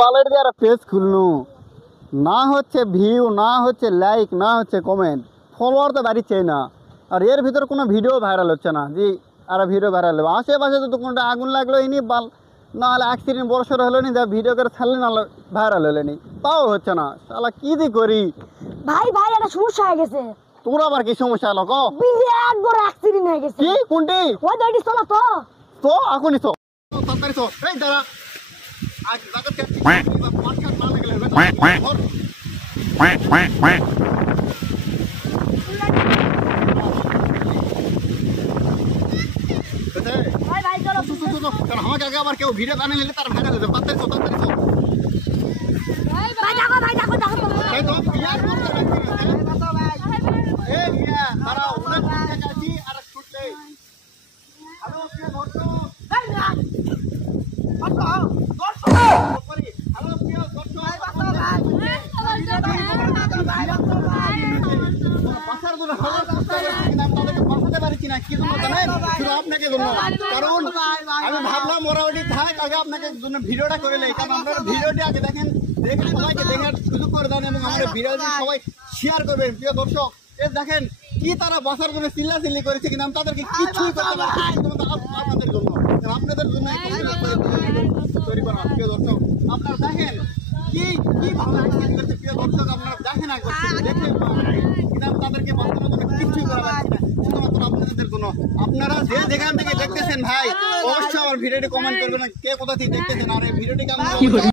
বালের দিয়ে আর পেজ খুলনু, না হচ্ছে ভিউ, না হচ্ছে লাইক, না হচ্ছে কমেন্ট, ফলোয়ার তো বাড়িচ্ছেই না। আর এর ভিতর কোনো ভিডিও ভাইরাল হচ্ছে না যে আর ভিডিও ভাইরাল হবে। আশেপাশে তো কোনটা আগুন লাগলো ইনি বাল, না হলে অ্যাক্সিডেন্ট বড় সড়ো হলো নি, যা ভিডিও করে ছাড়লে না ভাইরাল হলে নি, তাও হচ্ছে না। শালা কি যে করি ভাই ভাই একটা সমস্যা হয়ে গেছে। তোর আবার কি সমস্যা হলো কো? বিরাট বড় অ্যাক্সিডেন্ট হয়ে গেছে। কি কোনটি? ওই দড়ি চলা তো তো এখনই তো তাড়াতাড়ি তো এই দাঁড়া আজ লাগত কে পাঁচ কাট না লাগলে ভাই ভাই চলো কারণ আমাকে আগে আবার কেউ ভিডিও বানিয়ে নিলে তার ভাইরাল হবে। তাড়াতাড়ি তো ভাই দেখো এই তো বিয়ার করতে এই মিয়া তারা উড়ে উড়ে যাচ্ছি আর ছুটতে হ্যালো কে ধরছো কারণ আমি ভাবলাম ওরা ওটি থাক আগে আপনাকে ভিডিওটা করে নেই, কারণ আপনারা ভিডিওটি আগে দেখেন, দেখে সবাইকে দেখার সুযোগ করে দেন এবং আমাদের ভিডিওটি সবাই শেয়ার করবেন। প্রিয় দর্শক এ দেখেন কি তারা বাঁচার জন্য চিল্লাচিল্লি করেছে, কিন্তু আমি তাদেরকে কিছুই করতে পারছি না, আপনাদের জন্য, আপনাদের জন্য তৈরি করা। প্রিয় দর্শক আপনারা দেখেন কি কি ভালো করছে। প্রিয় দর্শক আপনারা দেখেন একবার দেখে, কিন্তু আমি তাদেরকে বাঁচানোর জন্য কিছুই করা পারছি না, শুধুমাত্র আপনাদের জন্য। আপনারা যে যেখান থেকে দেখতেছেন ভাই অবশ্যই আমার ভিডিওটি কমেন্ট করবেন কে কোথা থেকে দেখতেছেন, আর এই ভিডিওটি কেমন